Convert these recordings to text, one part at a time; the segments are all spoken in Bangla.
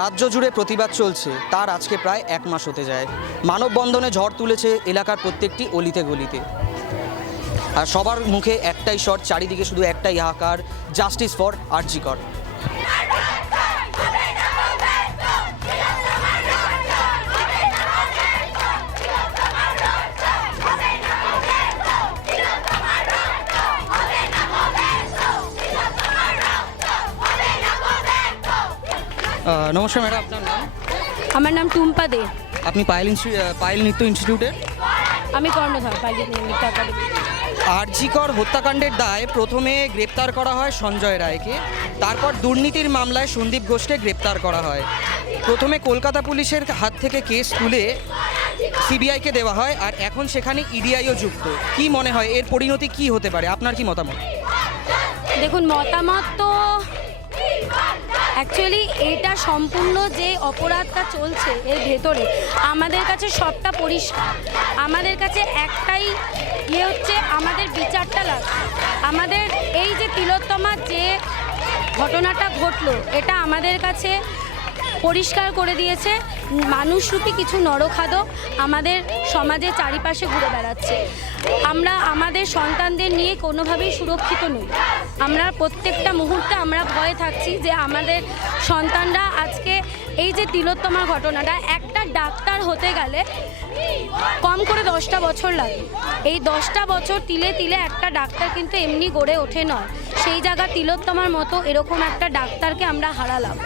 রাজ্য জুড়ে প্রতিবাদ চলছে। তার আজকে প্রায় এক মাস হতে যায়। মানববন্ধনে ঝড় তুলেছে এলাকার প্রত্যেকটি অলিতে গলিতে। আর সবার মুখে একটাই শট চারিদিকে শুধু একটাই হাহাকার জাস্টিস ফর আরজিকর নমস্কার ম্যাডাম আপনার নাম? আমার নাম টুম্পা দে। আপনি পায়েল পায়েল নৃত্য ইনস্টিটিউটে? আমি কর্ণধার পাইলট নৃত্য একাডেমি। আরজিকর হত্যাকাণ্ডের দায়ে প্রথমে গ্রেপ্তার করা হয় সঞ্জয় রায়কে তারপর দুর্নীতির মামলায় সন্দীপ ঘোষকে গ্রেপ্তার করা হয়। প্রথমে কলকাতা পুলিশের হাত থেকে কেস তুলে সিবিআইকে দেওয়া হয় আর এখন সেখানে ইডিআইও যুক্ত। কি মনে হয় এর পরিণতি কি হতে পারে? আপনার কি মতামত? দেখুন মতামত তো অ্যাকচুয়ালি এটা সম্পূর্ণ যে অপরাধটা চলছে এর ভেতরে, আমাদের কাছে সবটা পরিষ্কার। আমাদের কাছে একটাই ইয়ে হচ্ছে, আমাদের বিচারটা লাগবে। আমাদের এই যে তিলোত্তমার যে ঘটনাটা ঘটলো, এটা আমাদের কাছে পরিষ্কার করে দিয়েছে। মানুষরূপী কিছু নরখাদক আমাদের সমাজের চারিপাশে ঘুরে বেড়াচ্ছে। আমরা আমাদের সন্তানদের নিয়ে কোনোভাবেই সুরক্ষিত নই। আমরা প্রত্যেকটা মুহূর্তে আমরা ভয়ে থাকছি যে আমাদের সন্তানরা আজকে এই যে তিলোত্তমা ঘটনাটা একটা ডাক্তার হতে গেলে কম করে দশটা বছর লাগে। এই দশটা বছর তিলে তিলে একটা ডাক্তার কিন্তু এমনি গড়ে ওঠে নয়। সেই জায়গা তিলোত্তমার মতো এরকম একটা ডাক্তারকে আমরা হারালাম।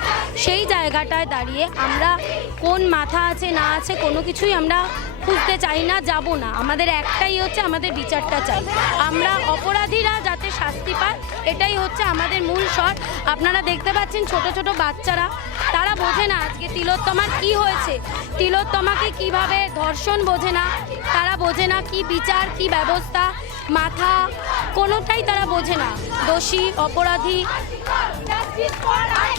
সেই জায়গাটায় দাঁড়িয়ে আমরা কোন মাথা আছে, না আছে, কোনো কিছুই আমরা খুঁজতে চাই না, যাব না। আমাদের একটাই হচ্ছে আমাদের বিচারটা চাই। আমরা অপরাধীরা যাতে শাস্তি পায় এটাই হচ্ছে আমাদের মূল শট। আপনারা দেখতে পাচ্ছেন ছোট ছোট বাচ্চারা। তারা বোঝে না আজকে তিলোত্তমার কি হয়েছে। তিলোত্তমাকে কীভাবে ধর্ষণ বোঝে না, তারা বোঝে না কি বিচার, কি ব্যবস্থা, মাথা কোনোটাই তারা বোঝে না। দোষী, অপরাধী,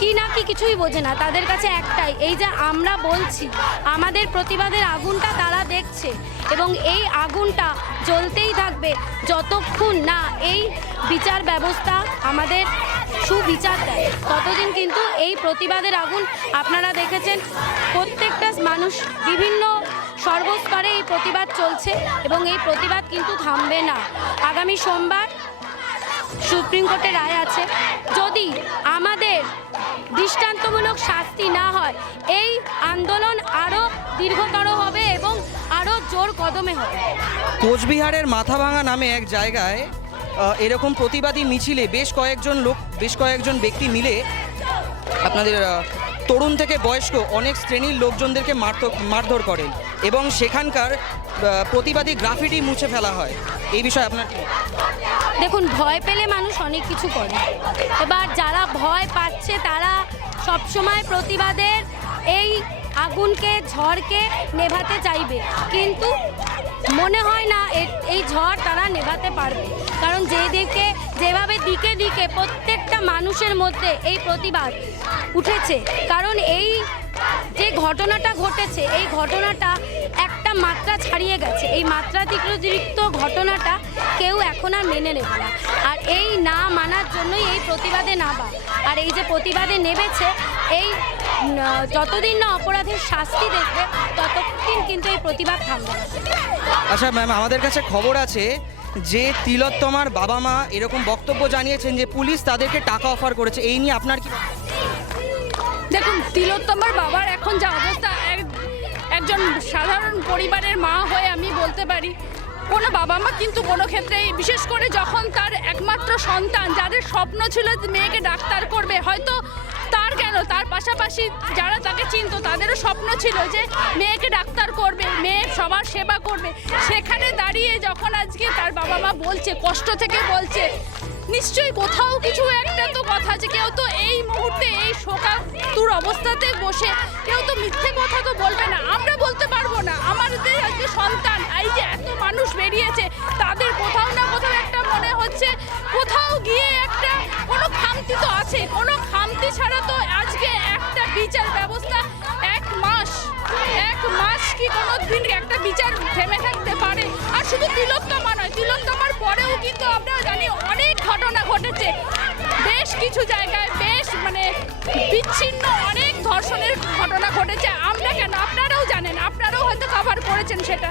কি না কি কিছুই বোঝে না। তাদের কাছে একটাই, এই যে আমরা বলছি, আমাদের প্রতিবাদের আগুনটা তারা দেখছে এবং এই আগুনটা জ্বলতেই থাকবে যতক্ষণ না এই বিচার ব্যবস্থা আমাদের সুবিচার দেয়। ততদিন কিন্তু এই প্রতিবাদের আগুন আপনারা দেখেছেন, প্রত্যেকটা মানুষ, বিভিন্ন সর্বস্তরে এই প্রতিবাদ চলছে এবং এই প্রতিবাদ কিন্তু থামবে না। আগামী সোমবার সুপ্রিম কোর্টে রায় আছে। যদি আমাদের দৃষ্টান্তমূলক শাস্তি না হয়, এই আন্দোলন আরও দীর্ঘতর হবে এবং আরও জোর কদমে হবে। কোচবিহারের মাথাভাঙা নামে এক জায়গায় এরকম প্রতিবাদী মিছিলে বেশ কয়েকজন লোক, বেশ কয়েকজন ব্যক্তি মিলে আপনাদের তরুণ থেকে বয়স্ক অনেক শ্রেণির লোকজনদেরকে মারধর করেন এবং সেখানকার প্রতিবাদী গ্রাফিটি মুছে ফেলা হয়। এই বিষয়ে আপনার? দেখুন, ভয় পেলে মানুষ অনেক কিছু করে। এবার যারা ভয় পাচ্ছে, তারা সবসময় প্রতিবাদের এই আগুনকে, ঝড়কে নেভাতে চাইবে। কিন্তু মনে হয় না এই ঝড় তারা নেভাতে পারবে। কারণ যেদিকে যেভাবে দিকে দিকে প্রত্যেকটা মানুষের মধ্যে এই প্রতিবাদ উঠেছে, কারণ এই যে ঘটনাটা ঘটেছে, এই ঘটনাটা একটা মাত্রা ছাড়িয়ে গেছে। এই মাত্রাতিরিক্ত ঘটনাটা কেউ এখন আর মেনে নেবে না। আর এই না মানার জন্যই এই প্রতিবাদে নাবা আর এই যে প্রতিবাদে নেবেছে এই যতদিন না অপরাধের শাস্তি দেখবে, ততদিন কিন্তু এই প্রতিবাদ থামবে আচ্ছা ম্যাম আমাদের কাছে খবর আছে যে তিলোত্তমার বাবা মা এরকম বক্তব্য জানিয়েছেন যে পুলিশ তাদেরকে টাকা অফার করেছে, এই নিয়ে আপনার কি দেখুন তিলোত্তমার বাবার এখন যা অবস্থা, এক- একজন সাধারণ পরিবারের মা হয়ে আমি বলতে পারি, কোনো বাবা মা কিন্তু কোনো ক্ষেত্রেই, বিশেষ করে যখন তার একমাত্র সন্তান, যাদের স্বপ্ন ছিল মেয়েকে ডাক্তার করবে, হয়তো কেন? তার পাশাপাশি যারা তাকে চিনত, তাদেরও স্বপ্ন ছিল যে মেয়েকে ডাক্তার করবে, মেয়ে সবার সেবা করবে। সেখানে দাঁড়িয়ে যখন আজকে তার বাবা মা বলছে, কষ্ট থেকে বলছে, নিশ্চয়ই কোথাও কিছু একটা তো কথা আছে। কেউ তো এই মুহূর্তে, এই শোকাতুর অবস্থাতে বসে, কেউ তো মিথ্যে কথা তো বলবে না। আমরা বলতে পারব না। কি কোনো দিন একটা বিচার থেমে থাকতে পারে? আর শুধু তিলোত্তমা নয়, তিলোত্তমার পরেও কিন্তু আমরা জানি অনেক ঘটনা ঘটেছে। বেশ কিছু জায়গায় বেশ মানে বিচ্ছিন্ন অনেক ধর ধর্ষণের ঘটনা ঘটেছে। আমরা কেন? আপনারাও জানেন, আপনারাও হয়তো কভার করেছেন সেটা।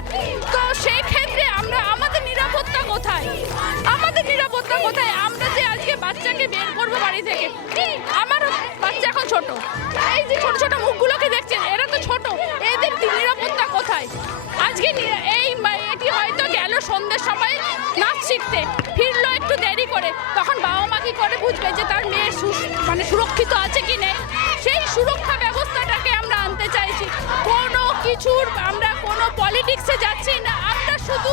তো সেই ক্ষেত্রে আমরা, আমাদের নিরাপত্তা কোথায়? আমাদের নিরাপত্তা কোথায়? আমরা যে আজকে বাচ্চাকে বের করব বাড়ি থেকে আমার বাচ্চা এখন ছোট। এই যে ছোট ছোট মুখগুলোকে সন্ধ্যের সময় নাচ শিখতে। ফিরলো একটু দেরি করে। তখন বাবা মা কি করে বুঝবে যে তার মেয়ে মানে সুরক্ষিত আছে কি নেই? সেই সুরক্ষা ব্যবস্থাটাকে আমরা আনতে চাইছি। কোনো কিছুর আমরা কোনো পলিটিক্সে যাচ্ছি না। আমরা শুধু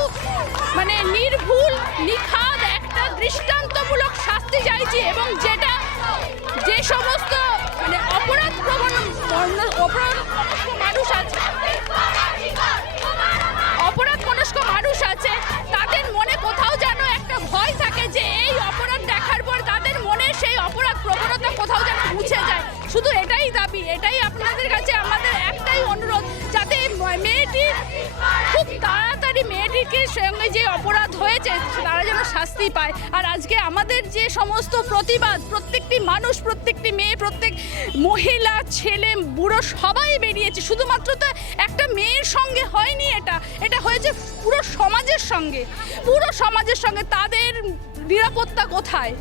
মানে নির্ভুল, নিখাদ একটা দৃষ্টান্তমূলক শাস্তি চাইছি এবং যেটা যে সমস্ত মানে অপরাধ শাস্তি পায়। আর আজকে আমাদের যে সমস্ত প্রতিবাদ, প্রত্যেকটি মানুষ, প্রত্যেকটি মেয়ে, প্রত্যেক মহিলা, ছেলে, বুড়ো সবাই বেরিয়েছে। শুধুমাত্র তো একটা মেয়ের সঙ্গে হয়নি এটা। এটা হয়েছে পুরো সমাজের সঙ্গে। পুরো সমাজের সঙ্গে। তাদের নিরাপত্তা কোথায়?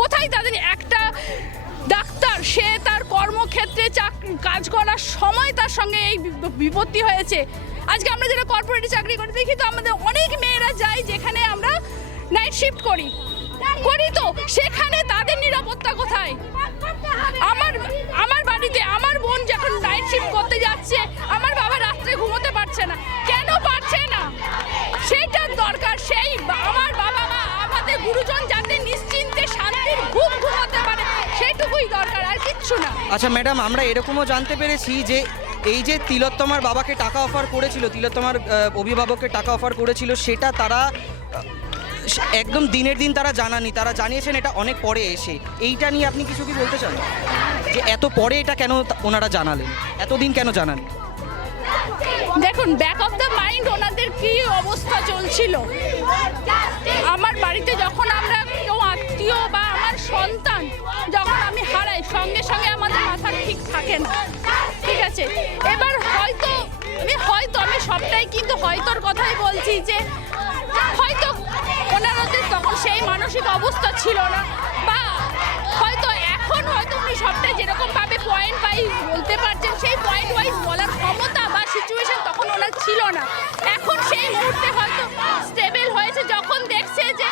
কোথায় তাদের একটা ডাক্তার? সে তার কর্মক্ষেত্রে কাজ করার সময় তার সঙ্গে এই বিপত্তি হয়েছে। আজকে আমরা যারা কর্পোরেটে চাকরি করি, দেখি তো আমাদের অনেক মেয়েরা যায় যেখানে আমরা নাইট শিফট করি। করি তো, সেখানে তাদের নিরাপত্তা কোথায়? আমার আমার বাড়িতে আমার বোন যখন নাইট শিফট করতে যাচ্ছে, আমার বাবা রাত্রে ঘুমোতে পারছে না। কেন পারছে না? সেইটার দরকার, সেই আমার বাবা মা আমাদের গুরুজন যাতে নিশ্চিন্তে শান্তির ঘুম ঘুমোতে পারে সেইটুকুই দরকার, আর কিচ্ছু না। আচ্ছা ম্যাডাম, আমরা এরকমও জানতে পেরেছি যে এই যে তিলোত্তমার বাবাকে টাকা অফার করেছিল, তিলোত্তমার অভিভাবককে টাকা অফার করেছিল, সেটা তারা একদম দিনের দিন তারা জানানি তারা জানিয়েছেন এটা অনেক পরে এসে। এইটা নিয়ে আপনি কিছু কি বলতে চান? যে এত পরে এটা কেন ওনারা জানালেন? এতদিন কেন জানান দেখুন ব্যাক অফ দ্য মাইন্ড ওনাদের কি অবস্থা চলছিল? আমার বাড়িতে যখন আমরা কেউ আত্মীয় বা আমার সন্তান যখন আমি হারাই, সঙ্গে সঙ্গে আমাদের মাথা ঠিক থাকে না। ঠিক আছে? এবার হয়তো, আমি হয়তো, আমি সবটাই কিন্তু হয়তোর কথাই বলছি যে, হয়তো মানসিক অবস্থা ছিল না। বা হয়তো এখন হয়তো উনি সবটা যেরকম ভাবে পয়েন্ট ওয়াইজ বলতে পারছেন, সেই পয়েন্ট ওয়াইজ বলার ক্ষমতা বা সিচুয়েশন তখন ওনার ছিল না। এখন সেই মুহূর্তে হয়তো স্টেবল হয়েছে, যখন দেখছে যে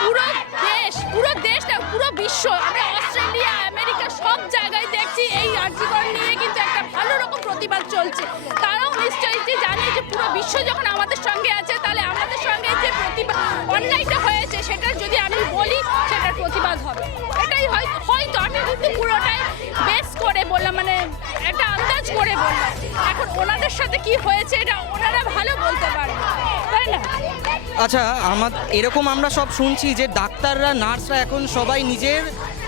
পুরো দেশ, পুরো দেশটা পুরো বিশ্ব, আমরা অস্ট্রেলিয়া, আমেরিকা সব জায়গায় দেখছি, এই আর্যিকরণ নিয়ে কিন্তু একটা ভালো রকম প্রতিবাদ চলছে। তারাও নিশ্চয়ই জানে যে পুরো বিশ্ব যখন আমাদের সঙ্গে আছে, তাহলে আমাদের সঙ্গে যে প্রতিবাদ হবে। এটাই হয়তো হয়তো আমি কিন্তু পুরোটাই বেস করে বললাম মানে একটা আন্দাজ করে বললাম। এখন ওনাদের সাথে কি হয়েছে এটা ওনারা ভালো বলতে পারবে, তাই না? আচ্ছা আমার, এরকম আমরা সব শুনছি যে ডাক্তাররা, নার্সরা এখন সবাই নিজের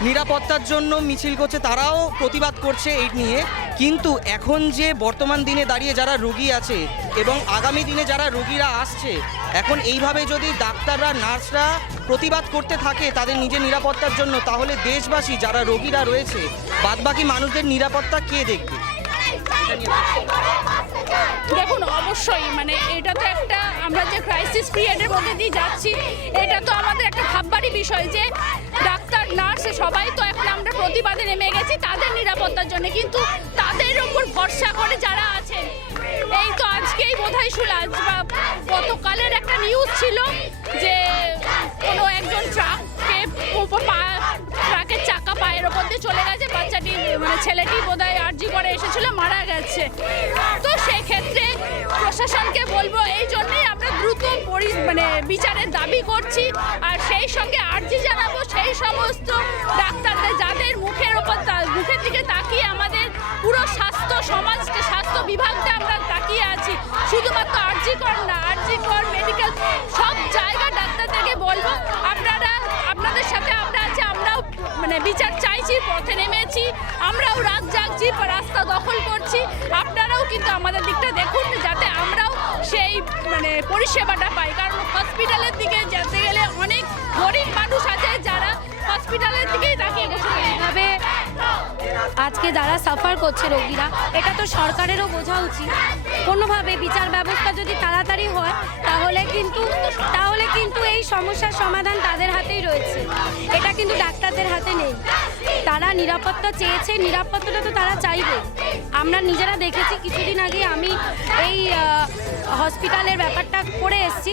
নিরাপত্তার জন্য মিছিল করছে, তারাও প্রতিবাদ করছে এই নিয়ে। কিন্তু এখন যে বর্তমান দিনে দাঁড়িয়ে যারা রোগী আছে এবং আগামী দিনে যারা রোগীরা আসছে এখন এইভাবে যদি ডাক্তাররা, নার্সরা প্রতিবাদ করতে থাকে তাদের নিজের নিরাপত্তার জন্য, তাহলে দেশবাসী যারা রোগীরা রয়েছে, বাদবাকি মানুষদের নিরাপত্তা কে দেখবে? দেখুন, অবশ্যই মানে এটা তো একটা, আমরা যে ক্রাইসিস পিরিয়ডের মধ্যে দিয়ে যাচ্ছি, এটা তো আমাদের একটা ভাববারই বিষয় যে ডাক্তার, নার্স সবাই তো এখন আমরা প্রতিবাদে নেমে গেছি তাদের নিরাপত্তার জন্য। কিন্তু তাদের উপর ভরসা করে যারা আছেন এই তো আজকেই বোধহয় শুনলাম গতকালের একটা নিউজ ছিল যে কোনো একজন ট্রাককে ট্রাকের চাকা পায়ের ওপর দিয়ে চলে গেছে, বাচ্চাটি মানে ছেলেটি বোধ হয় আর্জি করে এসেছিল, মারা গেছে। তো সেক্ষেত্রে প্রশাসনকে বলব, এই জন্যই দ্রুত পরি মানে বিচারের দাবি করছি। আর সেই সঙ্গে আর্জি জানাব সেই সমস্ত ডাক্তারদের যাদের মুখের ওপর মুখের দিকে তাকিয়ে আমাদের পুরো স্বাস্থ্য সমাজ, স্বাস্থ্য বিভাগটা আমরা তাকিয়ে আছি। শুধুমাত্র আর্জি কর না, আর্জি কর মেডিকেল সব জায়গা ডাক্তারদেরকে বলব, আপনারা, আপনাদের সাথে আমরা আছি, আমরাও মানে বিচার চাইছি, পথে নেমেছি, আমরাও রাত জাগছি, রাস্তা দখল করছি। আপনারাও কিন্তু আমাদের দিকটা দেখুন, যাতে আমরাও সেই মানে পরিষেবাটা পায়। কারণ হসপিটালের দিকে যেতে গেলে অনেক গরিব মানুষ আছে যারা হসপিটালের দিকেই বসে এভাবে আজকে যারা সাফার করছে রোগীরা, এটা তো সরকারেরও বোঝা উচিত। কোনোভাবে বিচার ব্যবস্থা যদি তাড়াতাড়ি হয়, তাহলে কিন্তু তাহলে কিন্তু এই সমস্যার সমাধান তাদের হাতেই রয়েছে। এটা কিন্তু ডাক্তারদের হাতে নেই। তারা নিরাপত্তা চেয়েছে, নিরাপত্তাটা তো তারা চাইবে। আমরা নিজেরা দেখেছি, কিছুদিন আগে আমি এই হসপিটালের ব্যাপারটা করে এসেছি।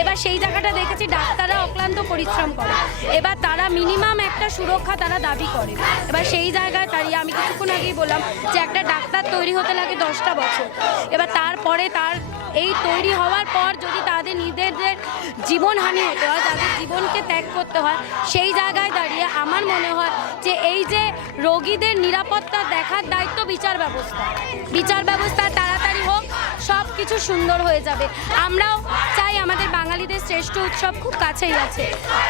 এবার সেই জায়গাটা দেখেছি, ডাক্তাররা অক্লান্ত পরিশ্রম করে। এবার তারা মিনিমাম একটা সুরক্ষা তারা দাবি করে। এবার সেই জায়গায় দাঁড়িয়ে আমি কিছুক্ষণ আগেই বললাম যে একটা ডাক্তার তৈরি হতে লাগে দশটা বছর। এবার তারপরে তার এই তৈরি হওয়ার পর যদি তাদের নিজেদের জীবনহানি হতে হয় তাদের জীবনকে ত্যাগ করতে হয়, সেই জায়গায় দাঁড়িয়ে আমার মনে হয় যে এই যে রোগীদের নিরাপত্তা দেখার দায়িত্ব বিচার ব্যবস্থা। বিচার ব্যবস্থা সব কিছু সুন্দর হয়ে যাবে। আমরাও চাই আমাদের বাঙালিদের শ্রেষ্ঠ উৎসব খুব কাছেই আছে।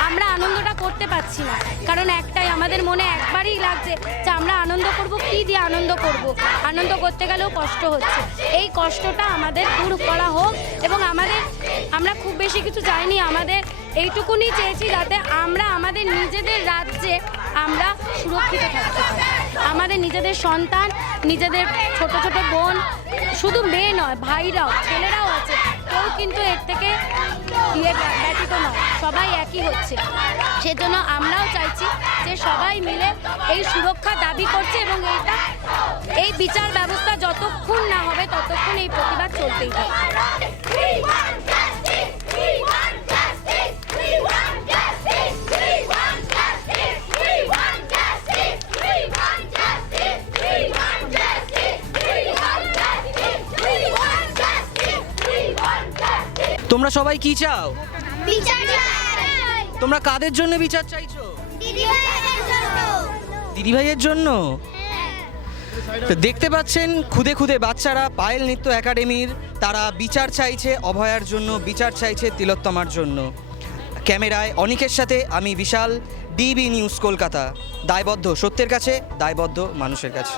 আমরা আনন্দটা করতে পারছি না। কারণ একটাই, আমাদের মনে একবারই লাগছে যে আমরা আনন্দ করব, কি দিয়ে আনন্দ করব? আনন্দ করতে গেলেও কষ্ট হচ্ছে। এই কষ্টটা আমাদের দূর করা হোক এবং আমাদের, আমরা খুব বেশি কিছু চাইনি, আমাদের এইটুকুনি চেয়েছি যাতে আমরা আমাদের নিজেদের রাজ্যে আমরা সুরক্ষিত থাকতে পারি। আমাদের নিজেদের সন্তান, নিজেদের ছোট ছোট বোন, শুধু মেয়ে নয়, ভাইরাও, ছেলেরাও আছে। কেউ কিন্তু এর থেকে ইয়ে ব্যা- ব্যতীত নয়, সবাই একই হচ্ছে। সেজন্য আমরাও চাইছি যে সবাই মিলে এই সুরক্ষা দাবি করছে এবং এইটা, এই বিচার ব্যবস্থা যতক্ষণ না হবে, ততক্ষণ এই প্রতিবাদ চলতেই থাকবে তোমরা সবাই কি চাও? তোমরা কাদের জন্য বিচার চাইছো? দিদি ভাইয়ের জন্য। দিদিভাইয়ের জন্য? তো দেখতে পাচ্ছেন খুদে খুদে বাচ্চারা পায়েল নৃত্য একাডেমির তারা বিচার চাইছে অভয়ার জন্য বিচার চাইছে তিলোত্তমার জন্য। ক্যামেরায় অনিকের সাথে আমি বিশাল ডিবি নিউজ কলকাতা। দায়বদ্ধ সত্যের কাছে দায়বদ্ধ মানুষের কাছে।